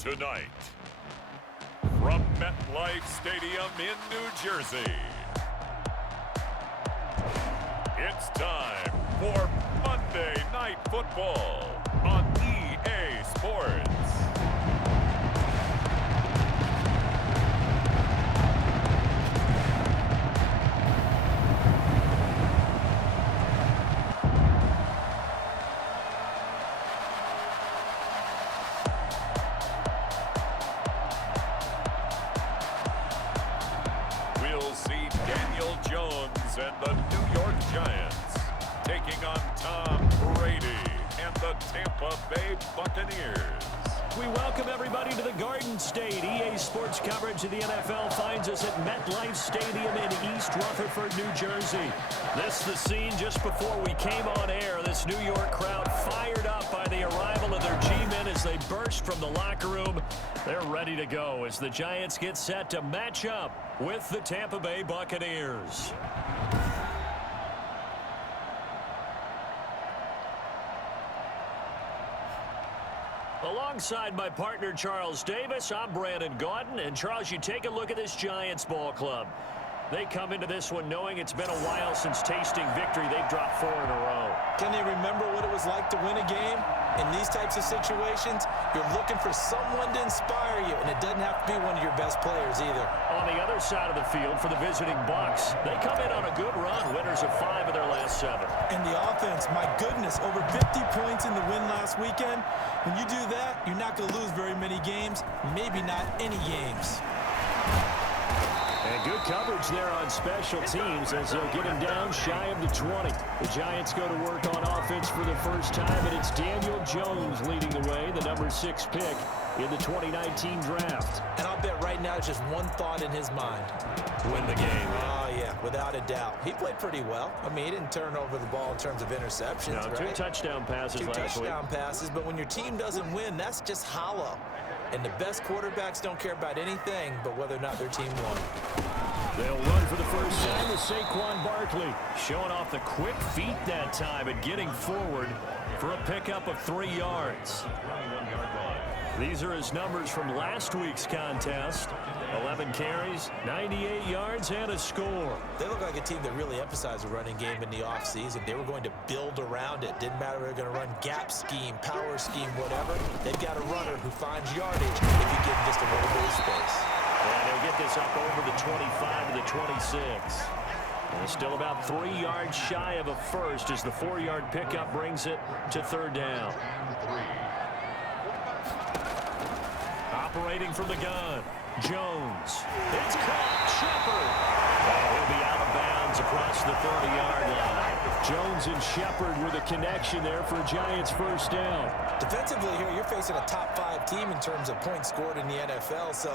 Tonight, from MetLife Stadium in New Jersey, it's time for Monday Night Football on EA Sports. And the New York Giants taking on Tom Brady and the Tampa Bay Buccaneers. We welcome everybody to the Garden State. EA Sports coverage of the NFL finds us at MetLife Stadium in East Rutherford, New Jersey. This is the scene just before we came on air. This New York crowd fired up by the arrival of their G-men as they burst from the locker room. They're ready to go as the Giants get set to match up with the Tampa Bay Buccaneers. Alongside my partner, Charles Davis, I'm Brandon Gaudin. And, Charles, you take a look at this Giants ball club. They come into this one knowing it's been a while since tasting victory. They've dropped 4 in a row. Can they remember what it was like to win a game? In these types of situations, you're looking for someone to inspire you, and it doesn't have to be one of your best players either. On the other side of the field for the visiting Bucs, they come in on a good run, winners of 5 of their last 7. And the offense, my goodness, over 50 points in the win last weekend. When you do that, you're not going to lose very many games, maybe not any games. And good coverage there on special teams as they'll get him down shy of the 20. The Giants go to work on offense for the first time, and it's Daniel Jones leading the way, the number 6 pick in the 2019 draft. And I'll bet right now it's just one thought in his mind. Win the game. Oh, yeah, without a doubt. He played pretty well. I mean, he didn't turn over the ball in terms of interceptions, no, right? 2 touchdown passes last week. 2 touchdown passes, but when your team doesn't win, that's just hollow. And the best quarterbacks don't care about anything but whether or not their team won. They'll run for the first time with Saquon Barkley, showing off the quick feet that time and getting forward for a pickup of 3 yards. These are his numbers from last week's contest. 11 carries, 98 yards, and a score. They look like a team that really emphasized the running game in the offseason. They were going to build around it. Didn't matter if they were going to run gap scheme, power scheme, whatever. They've got a runner who finds yardage if you give him just a little bit of space. And they'll get this up over the 25 to the 26. And still about 3 yards shy of a first as the 4-yard pickup brings it to 3rd down. Operating from the gun, Jones. It's caught, Shepard. And he'll be out of bounds across the 30-yard line. Jones and Shepard with a connection there for a Giants first down. Defensively here, you're facing a top 5 team in terms of points scored in the NFL. So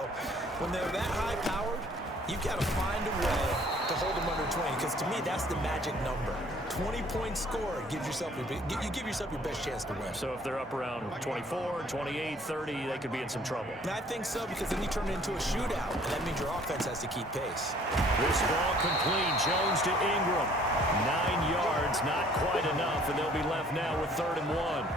when they're that high-powered, you've got to find a way to hold them under 20, because to me, that's the magic number. 20 points scored, you give yourself your best chance to win. So if they're up around 24, 28, 30, they could be in some trouble. And I think so, because then you turn it into a shootout, and that means your offense has to keep pace. This ball complete. Jones to Ingram. 9 yards, not quite enough, and they'll be left now with 3rd and 1.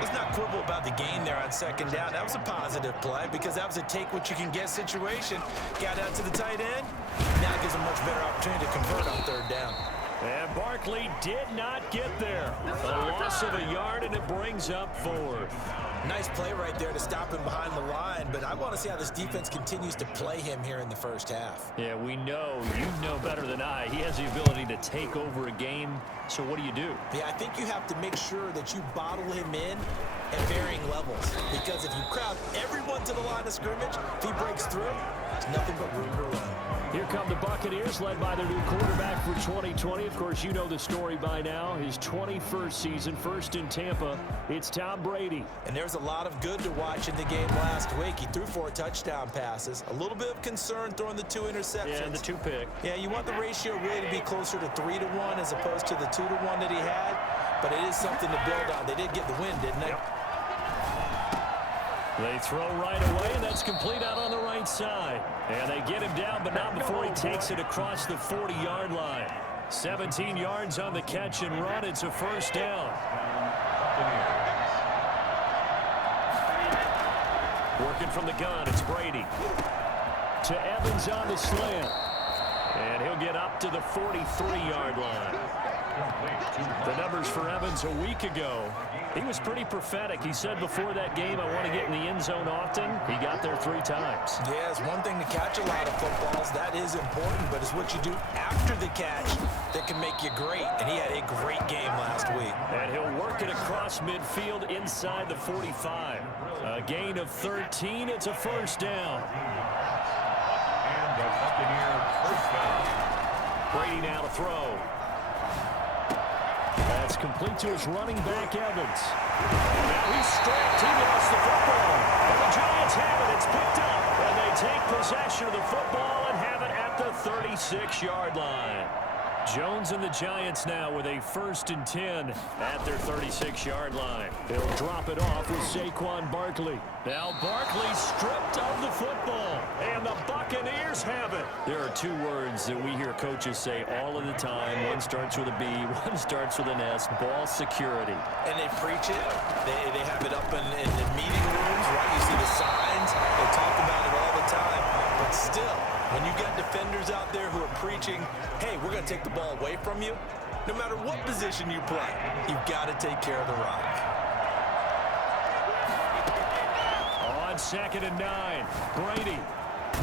Let's not quibble about the gain there on 2nd down. That was a positive play because that was a take-what-you-can-get situation. Got out to the tight end. Now it gives a much better opportunity to convert on 3rd down. And Barkley did not get there. A loss of a yard, and it brings up 4th. Nice play right there to stop him behind the line, but I want to see how this defense continues to play him here in the first half. Yeah, we know, you know better than I, he has the ability to take over a game. So what do you do? Yeah, I think you have to make sure that you bottle him in at varying levels, because if you crowd everyone to the line of scrimmage, if he breaks through, it's nothing but room to run. Here come the Buccaneers, led by their new quarterback for 2020. Of course, you know the story by now. His 21st season, first in Tampa. It's Tom Brady. And there's a lot of good to watch in the game last week. He threw 4 touchdown passes. A little bit of concern throwing the 2 interceptions. Yeah, and the 2 pick. Yeah, you want the ratio really to be closer to 3-to-1 as opposed to the 2-to-1 that he had. But it is something to build on. They did get the win, didn't they? Yep. They throw right away, and that's complete out on the right side. And they get him down, but not before he takes it across the 40-yard line. 17 yards on the catch and run. It's a first down. Working from the gun, it's Brady. To Evans on the slant. And he'll get up to the 43-yard line. The numbers for Evans a week ago, he was pretty prophetic. He said before that game, I want to get in the end zone often. He got there 3 times. Yeah, it's one thing to catch a lot of footballs. That is important, but it's what you do after the catch that can make you great. And he had a great game last week. And he'll work it across midfield inside the 45. A gain of 13. It's a first down. And the Buccaneers first down. Brady now to throw. That's complete to his running back, Evans. Now he's stripped. He lost the football. And the Giants have it. It's picked up. And they take possession of the football and have it at the 36-yard line. Jones and the Giants now with a 1st and 10 at their 36-yard line. They'll drop it off with Saquon Barkley. Now Barkley stripped of the football, and the Buccaneers have it. There are 2 words that we hear coaches say all of the time. One starts with a B, one starts with an S, ball security. And they preach it. They have it up in the meeting rooms, right? You see the signs. They talk about it all the time. But still, when you got defenders out there who are preaching, hey, we're going to take the ball away from you, no matter what position you play, you've got to take care of the rock. On 2nd and 9, Brady.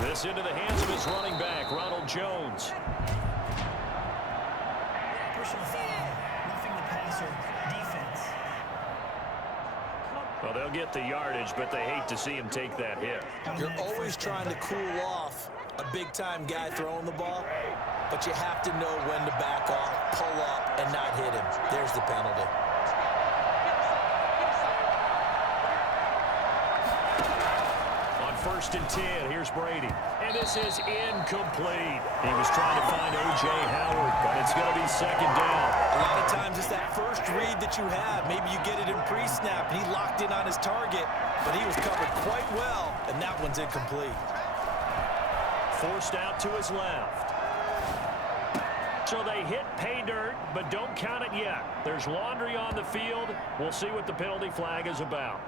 This into the hands of his running back, Ronald Jones. Personal foul, roughing the passer, defense. Well, they'll get the yardage, but they hate to see him take that hit. You're always trying to cool off a big-time guy throwing the ball, but you have to know when to back off, pull up, and not hit him. There's the penalty. On 1st and 10, here's Brady. And this is incomplete. He was trying to find O.J. Howard, but it's going to be 2nd down. A lot of times it's that first read that you have. Maybe you get it in pre-snap, and he locked in on his target, but he was covered quite well, and that one's incomplete. Forced out to his left. So they hit pay dirt, but don't count it yet. There's laundry on the field. We'll see what the penalty flag is about.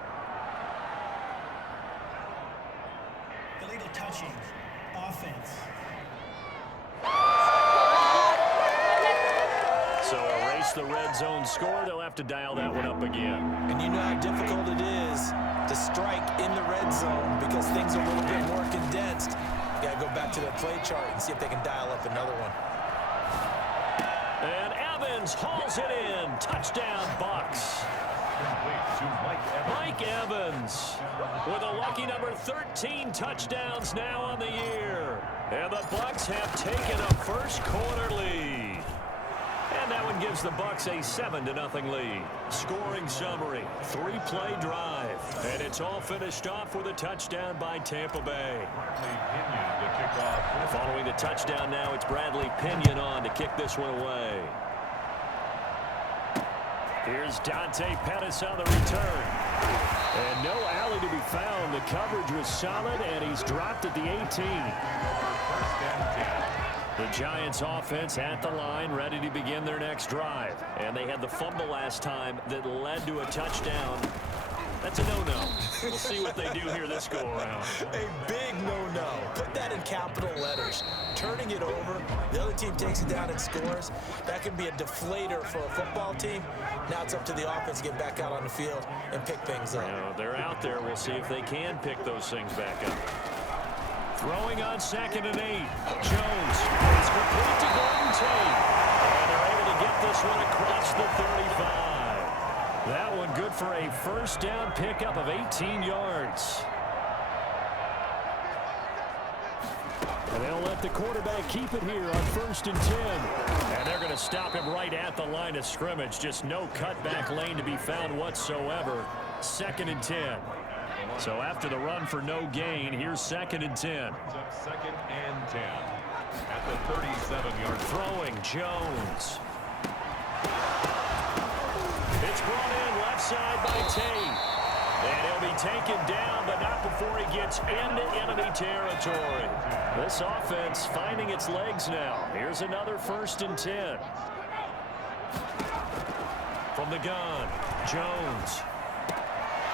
Illegal touching, offense. So erase the red zone score. They'll have to dial that one up again. And you know how difficult it is to strike in the red zone because things are a little bit more condensed. You got to go back to their play chart and see if they can dial up another one. And Evans hauls it in. Touchdown, Bucs. Mike Evans with a lucky number 13 touchdowns now on the year. And the Bucs have taken a first-quarter lead. And that one gives the Bucs a 7-0 lead. Scoring summary, 3-play drive. And it's all finished off with a touchdown by Tampa Bay. Following the touchdown now, it's Bradley Pinion on to kick this one away. Here's Dante Pettis on the return. And no alley to be found. The coverage was solid, and he's dropped at the 18. The Giants offense at the line, ready to begin their next drive. And they had the fumble last time that led to a touchdown. That's a no-no. We'll see what they do here this go-around. A big no-no. Put that in capital letters. Turning it over, the other team takes it down and scores. That can be a deflator for a football team. Now it's up to the offense to get back out on the field and pick things up. They're out there. We'll see if they can pick those things back up. Throwing on 2nd and 8. Jones is complete to Golden Tate. And they're able to get this one across the 35. That one good for a first down pickup of 18 yards. And they'll let the quarterback keep it here on 1st and 10. And they're going to stop him right at the line of scrimmage. Just no cutback lane to be found whatsoever. 2nd and 10. So after the run for no gain, here's 2nd and 10. 2nd and 10 at the 37-yard. Throwing, Jones. It's brought in left side by Tate. And he'll be taken down, but not before he gets into enemy territory. This offense finding its legs now. Here's another 1st and 10. From the gun, Jones.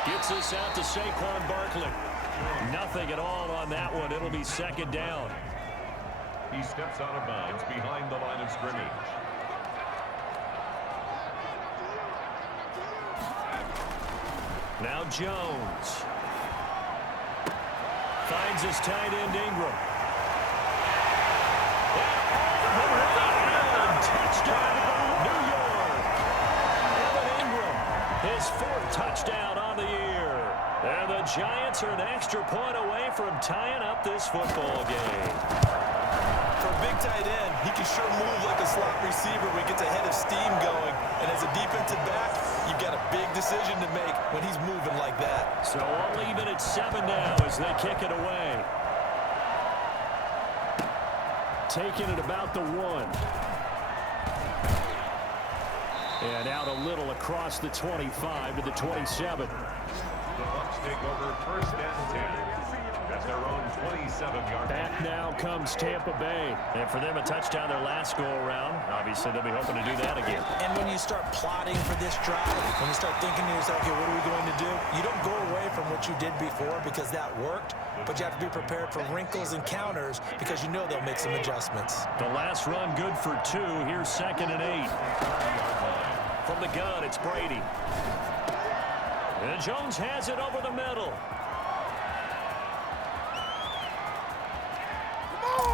Gets this out to Saquon Barkley. Nothing at all on that one. It'll be second down. He steps out of bounds behind the line of scrimmage. Now Jones. Finds his tight end Ingram. And touchdown, New York. Evan Ingram, his fourth touchdown on the year. And the Giants are an extra point away from tying up this football game. For a big tight end, he can sure move like a slot receiver when he gets a head of steam going. And as a defensive back, you've got a big decision to make when he's moving like that. So all even at 7 now as they kick it away. Taking it about the 1. And out a little across the 25 to the 27. The Bucs take over first and 10. That's their own 27-yard. Back now comes Tampa Bay. And for them, a touchdown their last go-around. Obviously, they'll be hoping to do that again. And when you start plotting for this drive, when you start thinking to yourself, okay, what are we going to do? You don't go away from what you did before because that worked, but you have to be prepared for wrinkles and counters because you know they'll make some adjustments. The last run good for 2. Here's 2nd and 8. From the gun, it's Brady. And Jones has it over the middle.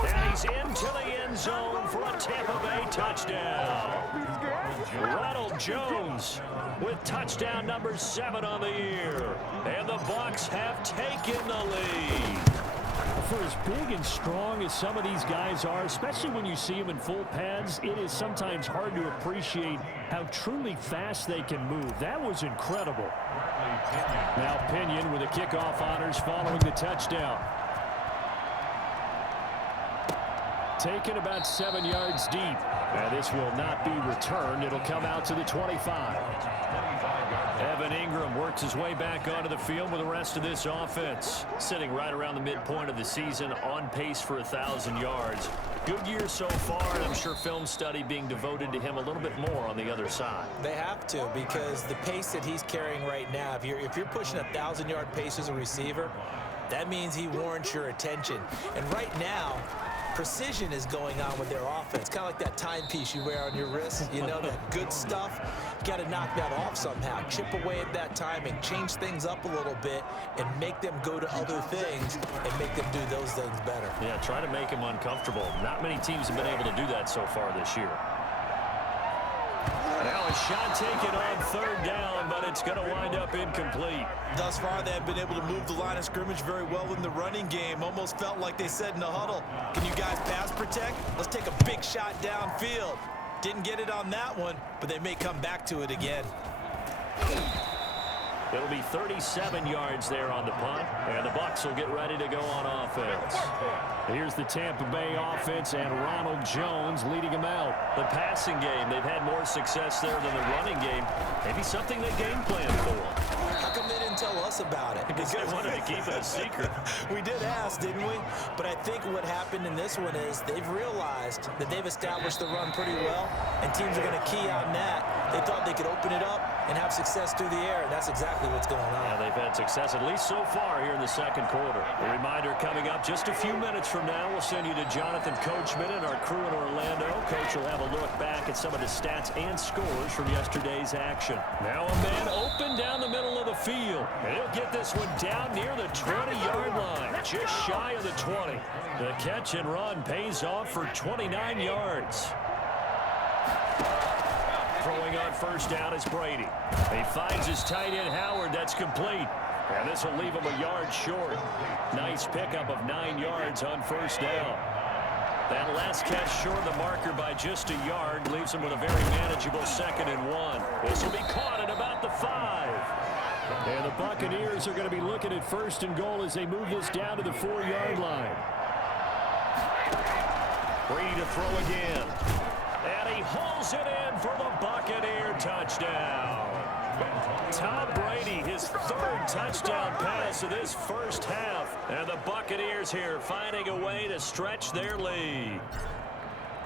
And he's into the end zone for a Tampa Bay touchdown. Ronald Jones with touchdown number 7 on the year. And the Bucs have taken the lead. For as big and strong as some of these guys are, especially when you see them in full pads, it is sometimes hard to appreciate how truly fast they can move. That was incredible. Now Pinion with the kickoff honors following the touchdown. Taken about 7 yards deep. And this will not be returned. It'll come out to the 25. Evan Ingram works his way back onto the field with the rest of this offense. Sitting right around the midpoint of the season, on pace for 1,000 yards. Good year so far, and I'm sure film study being devoted to him a little bit more on the other side. They have to, because the pace that he's carrying right now, if you're pushing 1,000-yard pace as a receiver, that means he warrants your attention. And right now, precision is going on with their offense. Kind of like that timepiece you wear on your wrist. You know, that good stuff. You got to knock that off somehow. Chip away at that timing. Change things up a little bit and make them go to other things and make them do those things better. Yeah, try to make him uncomfortable. Not many teams have been able to do that so far this year. Now a shot taken on 3rd down, but it's going to wind up incomplete. Thus far, they have been able to move the line of scrimmage very well in the running game. Almost felt like they said in the huddle, can you guys pass protect? Let's take a big shot downfield. Didn't get it on that one, but they may come back to it again. It'll be 37 yards there on the punt, and the Bucs will get ready to go on offense. Here's the Tampa Bay offense and Ronald Jones leading them out. The passing game, they've had more success there than the running game. Maybe something they game plan for. How come they didn't tell us about it? Because they wanted to keep it a secret. We did ask, didn't we? But I think what happened in this one is they've realized that they've established the run pretty well, and teams are going to key on that. They thought they could open it up and have success through the air, and that's exactly what's going on. Yeah, they've had success, at least so far, here in the second quarter. A reminder coming up just a few minutes from now, we'll send you to Jonathan Coachman and our crew in Orlando. Coach will have a look back at some of the stats and scores from yesterday's action. Now a man open down the middle of the field, and he'll get this one down near the 20-yard line, just shy of the 20. The catch and run pays off for 29 yards. Throwing on first down is Brady. He finds his tight end Howard. That's complete. And this will leave him a yard short. Nice pickup of 9 yards on first down. That last catch short of the marker by just a yard leaves him with a very manageable 2nd and 1. This will be caught at about the 5. And the Buccaneers are going to be looking at 1st and goal as they move this down to the 4-yard line. Brady to throw again. And he hauls it in for the Buccaneer touchdown. Tom Brady, his 3rd touchdown pass of this first half. And the Buccaneers here finding a way to stretch their lead.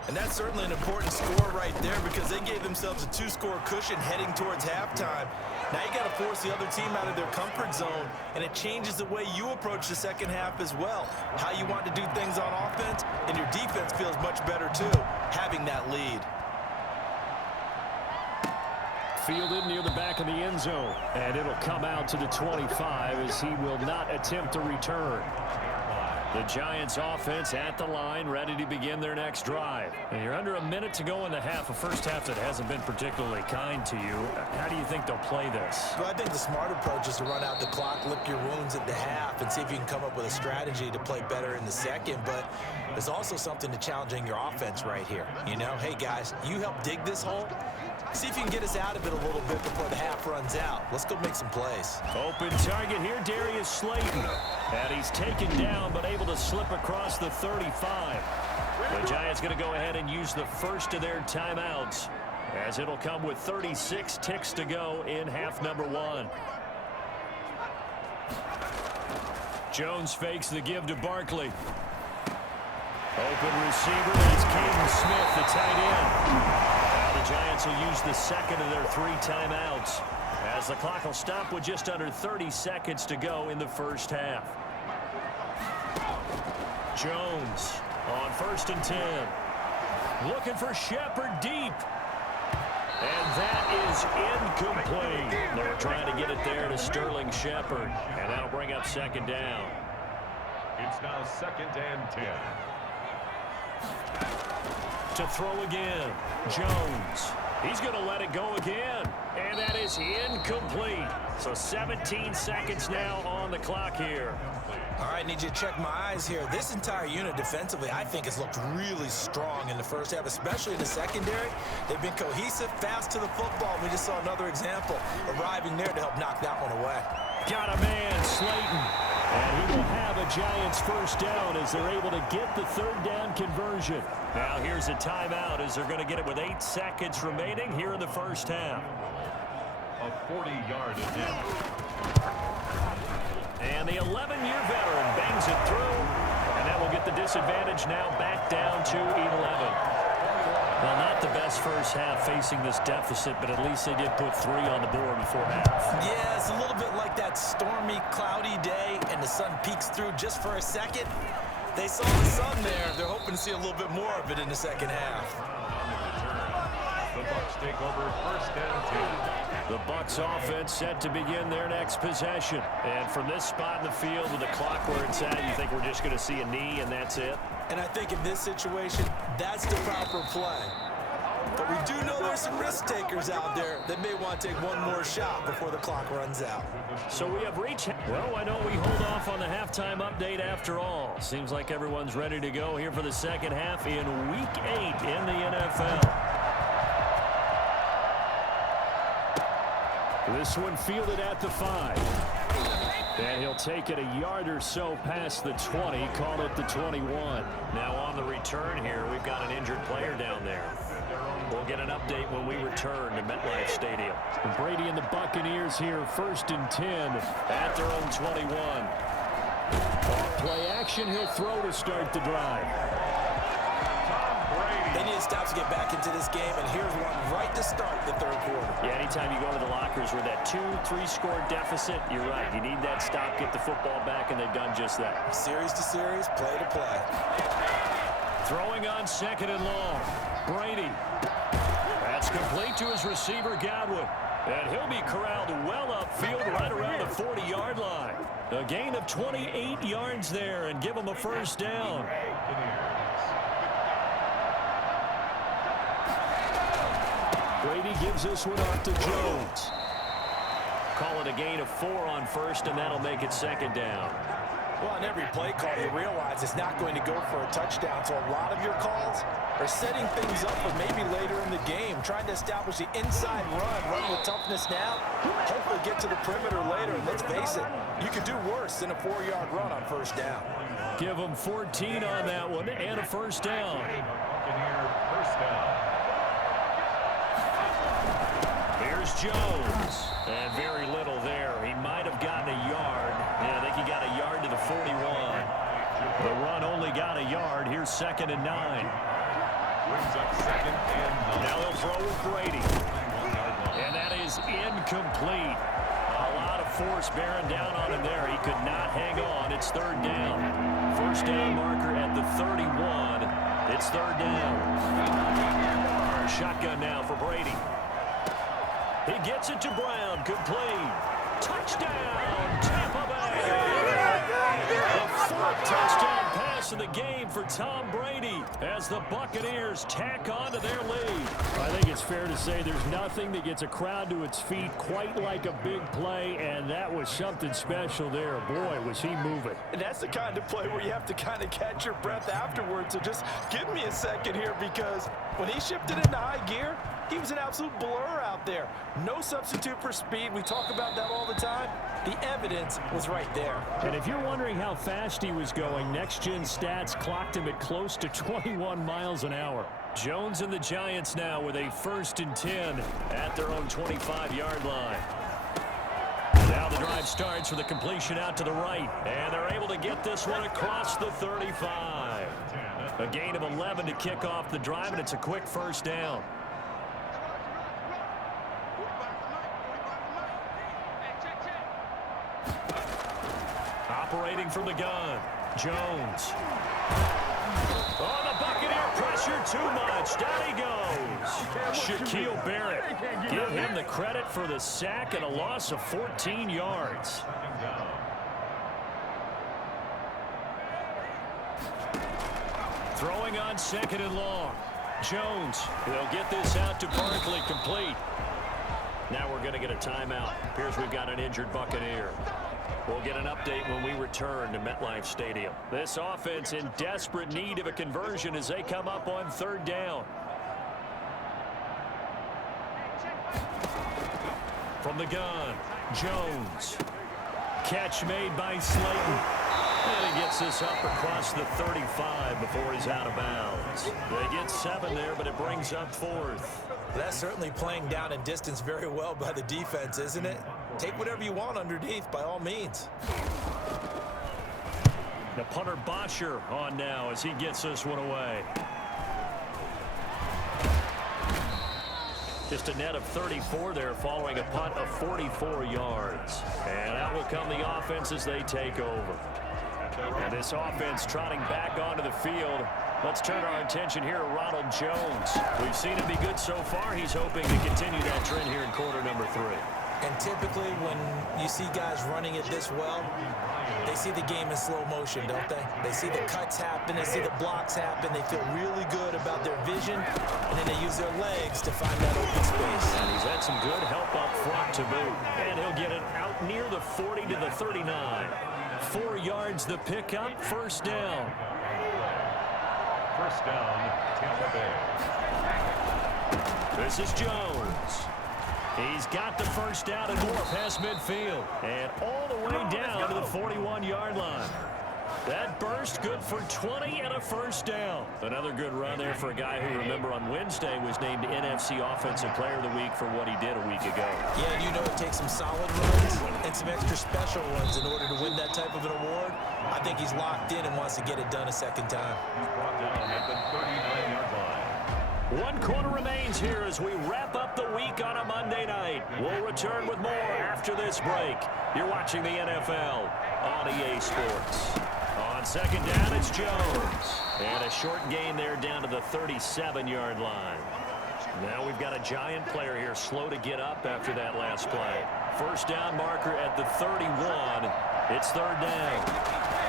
And that's certainly an important score right there because they gave themselves a 2-score cushion heading towards halftime. Now you got to force the other team out of their comfort zone, and it changes the way you approach the second half as well. How you want to do things on offense, and your defense feels much better too, having that lead. Fielded near the back of the end zone, and it'll come out to the 25 as he will not attempt to return. The Giants offense at the line, ready to begin their next drive. And you're under a minute to go in the half, a first half that hasn't been particularly kind to you. How do you think they'll play this? Well, I think the smart approach is to run out the clock, lick your wounds at the half, and see if you can come up with a strategy to play better in the second. But there's also something to challenging your offense right here. You know, hey, guys, you help dig this hole. See if you can get us out of it a little bit before the half runs out. Let's go make some plays. Open target here, Darius Slayton. And he's taken down, but able to slip across the 35. The Giants going to go ahead and use the first of their timeouts, as it'll come with 36 ticks to go in half number 1. Jones fakes the give to Barkley. Open receiver, that's Caden Smith, the tight end. The Giants will use the second of their 3 timeouts, as the clock will stop with just under 30 seconds to go in the first half. Jones on 1st and 10. Looking for Shepard deep. And that is incomplete. They're trying to get it there to Sterling Shepard, and that'll bring up second down. It's now 2nd and 10. To throw again, Jones. He's going to let it go again, and that is incomplete. So 17 seconds now on the clock here. All right, need you to check my eyes here. This entire unit defensively, I think, has looked really strong in the first half, especially in the secondary. They've been cohesive, fast to the football. We just saw another example arriving there to help knock that one away. Got a man, Slayton. And he will have a Giants first down as they're able to get the 3rd down conversion. Now here's a timeout as they're going to get it with 8 seconds remaining here in the first half. A 40-yard attempt. And the 11-year veteran bangs it through. And that will get the disadvantage now back down to 11. Well, not the best first half facing this deficit, but at least they did put 3 on the board before half. Yeah, it's a little bit like that stormy, cloudy day, and the sun peeks through just for a second. They saw the sun there. They're hoping to see a little bit more of it in the second half. The Bucs take over 1st and 10. The Bucs offense set to begin their next possession. And from this spot in the field with the clock where it's at, you think we're just going to see a knee and that's it? And I think in this situation, that's the proper play. But we do know there's some risk takers out there that may want to take one more shot before the clock runs out. So we have reached, well, why don't we hold off on the halftime update after all? Seems like everyone's ready to go here for the second half in Week 8 in the NFL. This one fielded at the 5. And he'll take it a yard or so past the 20, call it the 21. Now on the return here, we've got an injured player down there. We'll get an update when we return to MetLife Stadium. Brady and the Buccaneers here, 1st and 10 at their own 21. Off play action, he'll throw to start the drive. They need to stop to get back into this game, and here's one right to start the 3rd quarter. Yeah, anytime you go to the lockers with that 2-3 score deficit, you're right. You need that stop, get the football back, and they've done just that. Series to series, play to play. Throwing on 2nd and long. Brady. That's complete to his receiver, Godwin. And he'll be corralled well upfield right around the 40-yard line. A gain of 28 yards there and give him a first down. Brady gives this one off to Jones. Call it a gain of 4 on 1st, and that'll make it 2nd down. Well, on every play call, you realize it's not going to go for a touchdown, so a lot of your calls are setting things up for maybe later in the game, trying to establish the inside run with toughness now, hopefully get to the perimeter later, and let's face it, you could do worse than a 4-yard run on 1st down. Give them 14 on that one, and a first down. First down. Here's Jones, and very little there. He might have gotten a yard. Yeah, I think he got a yard to the 41. The run only got a yard. Here's 2nd and 9. Brings up 2nd and 9. Now they'll throw with Brady. And that is incomplete. A lot of force bearing down on him there. He could not hang on. It's 3rd down. First down marker at the 31. It's 3rd down. Shotgun now for Brady. He gets it to Brown. Complete. Touchdown, Tampa Bay. The 4th touchdown pass of the game for Tom Brady as the Buccaneers tack on to their lead. I think it's fair to say there's nothing that gets a crowd to its feet quite like a big play, and that was something special there. Boy, was he moving. And that's the kind of play where you have to kind of catch your breath afterwards. So just give me a second here, because when he shifted into high gear, he was an absolute blur out there. No substitute for speed. We talk about that all the time. The evidence was right there. And if you're wondering how fast he was going, next-gen stats clocked him at close to 21 miles an hour. Jones and the Giants now with a 1st and 10 at their own 25-yard line. Now the drive starts with a completion out to the right, and they're able to get this one across the 35. A gain of 11 to kick off the drive, and it's a quick 1st down. Operating from the gun, Jones. Oh, the Buccaneer pressure too much. Down he goes. Shaquille Barrett. Give him the credit for the sack and a loss of 14 yards. Throwing on 2nd and long. Jones will get this out to Barkley, complete. Now we're going to get a timeout. Appears we've got an injured Buccaneer. We'll get an update when we return to MetLife Stadium. This offense in desperate need of a conversion as they come up on 3rd down. From the gun, Jones. Catch made by Slayton. And he gets this up across the 35 before he's out of bounds. They get 7 there, but it brings up 4th. That's certainly playing down in distance very well by the defense, isn't it? Take whatever you want underneath, by all means. The punter Bosher on now as he gets this one away. Just a net of 34 there following a punt of 44 yards. And out will come the offense as they take over. And this offense trotting back onto the field. Let's turn our attention here to Ronald Jones. We've seen him be good so far. He's hoping to continue that trend here in quarter number 3. And typically when you see guys running it this well, they see the game in slow motion, don't they? They see the cuts happen, they see the blocks happen, they feel really good about their vision, and then they use their legs to find that open space. And he's had some good help up front to boot. And he'll get it out near the 40 to the 39. 4 yards the pickup, 1st down. 1st down, Tampa Bay. This is Jones. He's got the 1st down and more past midfield. And all the way down to the 41-yard line. That burst good for 20 and a 1st down. Another good run there for a guy who, remember, on Wednesday was named NFC Offensive Player of the Week for what he did a week ago. Yeah, and you know it takes some solid runs and some extra special ones in order to win that type of an award. I think he's locked in and wants to get it done a 2nd time. He's brought down at the 39-yard line. 1 quarter remains here as we wrap up the week on a Monday night. We'll return with more after this break. You're watching the NFL on EA Sports. On 2nd down, it's Jones. And a short gain there down to the 37-yard line. Now we've got a Giant player here slow to get up after that last play. 1st down marker at the 31. It's 3rd down.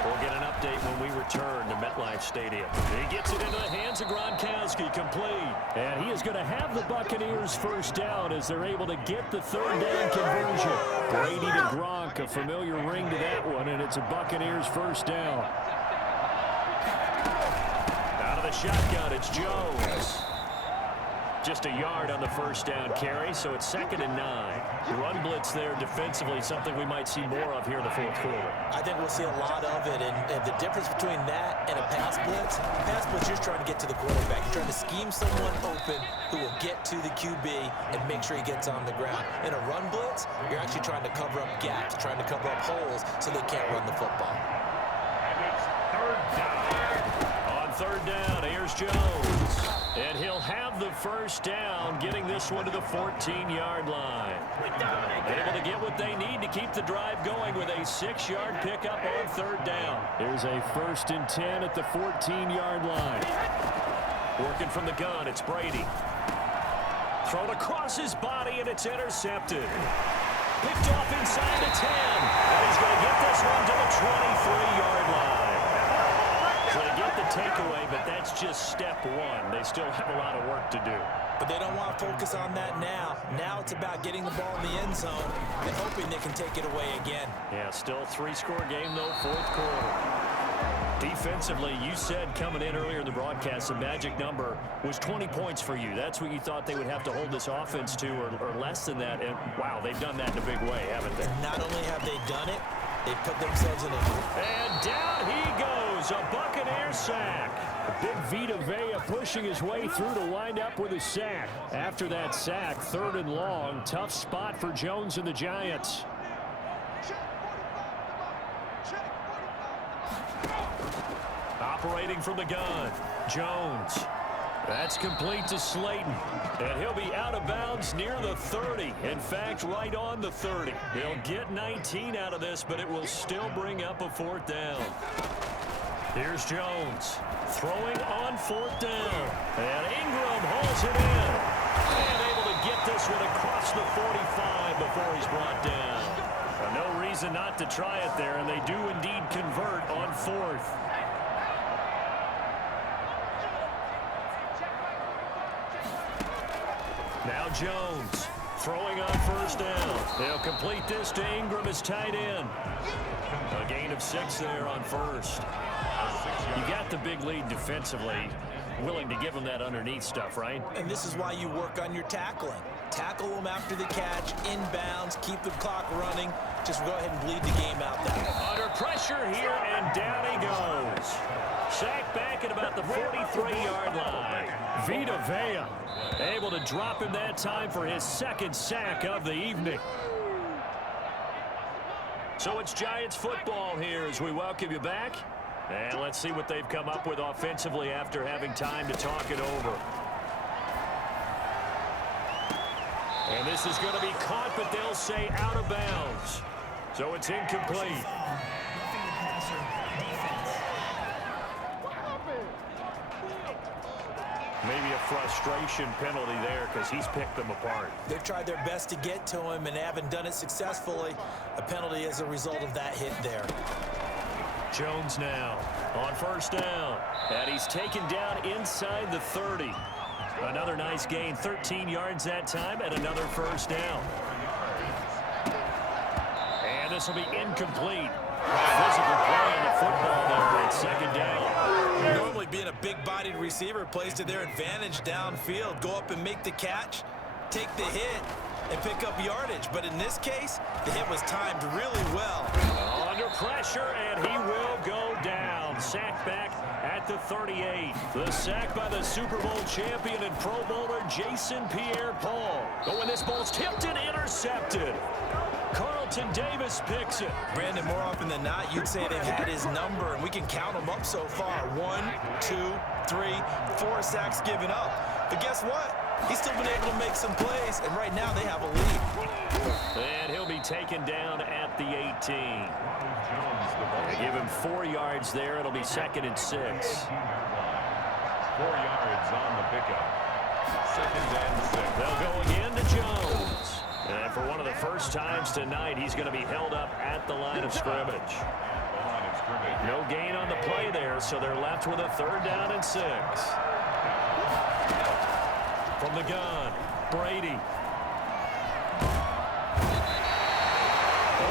We'll get an update when we return to MetLife Stadium. He gets it into the hands of Gronkowski, complete. And he is going to have the Buccaneers 1st down as they're able to get the 3rd down conversion. Brady to Gronk, a familiar ring to that one, and it's a Buccaneers 1st down. Out of the shotgun, it's Jones. Just a yard on the 1st down carry, so it's 2nd and 9. Run blitz there defensively, something we might see more of here in the 4th quarter. I think we'll see a lot of it, and the difference between that and a pass blitz, you're trying to get to the quarterback. You're trying to scheme someone open who will get to the QB and make sure he gets on the ground. In a run blitz, you're actually trying to cover up gaps, trying to cover up holes so they can't run the football. And it's 3rd down. On 3rd down, here's Jones. And he'll have the first down, getting this one to the 14-yard line. Able to get what they need to keep the drive going with a 6-yard pickup on third down. Here's a 1st and 10 at the 14-yard line. Working from the gun, it's Brady. Thrown across his body, and it's intercepted. Picked off inside the 10. And he's going to get this one to the 23-yard line. So they get the takeaway, but that's just step one. They still have a lot of work to do. But they don't want to focus on that now. Now it's about getting the ball in the end zone and hoping they can take it away again. Yeah, still a 3-score game, though, 4th quarter. Defensively, you said coming in earlier in the broadcast, the magic number was 20 points for you. That's what you thought they would have to hold this offense to, or less than that. And, wow, they've done that in a big way, haven't they? Not only have they done it, they put themselves in a... And down he goes, a Buccaneer sack. Big Vita Vea pushing his way through to wind up with a sack. After that sack, 3rd and long, tough spot for Jones and the Giants. Operating from the gun, Jones. That's complete to Slayton. And he'll be out of bounds near the 30. In fact, right on the 30. He'll get 19 out of this, but it will still bring up a 4th down. Here's Jones. Throwing on 4th down. And Ingram hauls it in. And able to get this one across the 45 before he's brought down. No reason not to try it there, and they do indeed convert on 4th. Now Jones throwing on 1st down. They'll complete this to Ingram as tight end. A gain of 6 there on 1st. You got the big lead defensively. Willing to give them that underneath stuff, right? And this is why you work on your tackling. Tackle them after the catch, inbounds, keep the clock running. Just go ahead and bleed the game out there. Under pressure here, and down he goes. Sacked back at about the 43-yard line. Vita Vea able to drop him that time for his 2nd sack of the evening. So it's Giants football here as we welcome you back. And let's see what they've come up with offensively after having time to talk it over. And this is going to be caught, but they'll say out of bounds. So it's incomplete. Roughing the passer, defense. Maybe a frustration penalty there because he's picked them apart. They've tried their best to get to him and haven't done it successfully. A penalty as a result of that hit there. Jones now on 1st down. And he's taken down inside the 30. Another nice gain, 13 yards that time, and another 1st down. And this will be incomplete. Physical play on the football there at 2nd down. Normally being a big-bodied receiver plays to their advantage downfield. Go up and make the catch, take the hit, and pick up yardage. But in this case, the hit was timed really well. Under pressure, and he will go down. Sacked back at the 38. The sack by the Super Bowl champion and Pro Bowler Jason Pierre-Paul. But when this ball's tipped and intercepted, Carlton Davis picks it. Brandon, more often than not, you'd say they've had his number, and we can count them up so far. 1, 2, 3, 4 sacks given up. But guess what? He's still been able to make some plays, and right now they have a lead. And he'll be taken down at the 18. They give him 4 yards there. It'll be 2nd and 6. 4 yards on the pickup. 2nd and 6. They'll go again to Jones. And for one of the first times tonight, he's going to be held up at the line of scrimmage. No gain on the play there, so they're left with a 3rd down and 6. From the gun, Brady.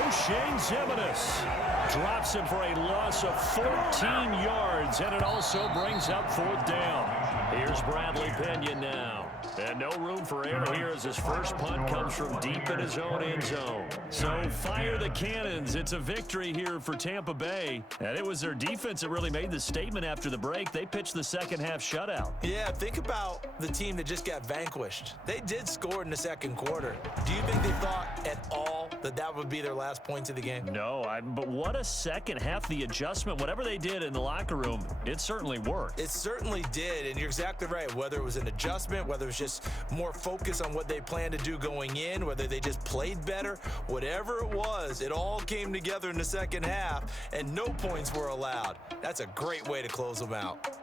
O'Shane Ximines drops him for a loss of 14 yards, and it also brings up 4th down. Here's Bradley Pinion now. And no room for error here as his first punt comes from deep in his own end zone. So fire the cannons. It's a victory here for Tampa Bay. And it was their defense that really made the statement after the break. They pitched the second half shutout. Yeah, think about the team that just got vanquished. They did score in the second quarter. Do you think they thought at all that that would be their last points of the game? No, but what a second half. The adjustment, whatever they did in the locker room, it certainly worked. It certainly did, and you're exactly right. Whether it was an adjustment, whether it was just more focus on what they planned to do going in, whether they just played better, whatever it was, it all came together in the second half, and no points were allowed. That's a great way to close them out.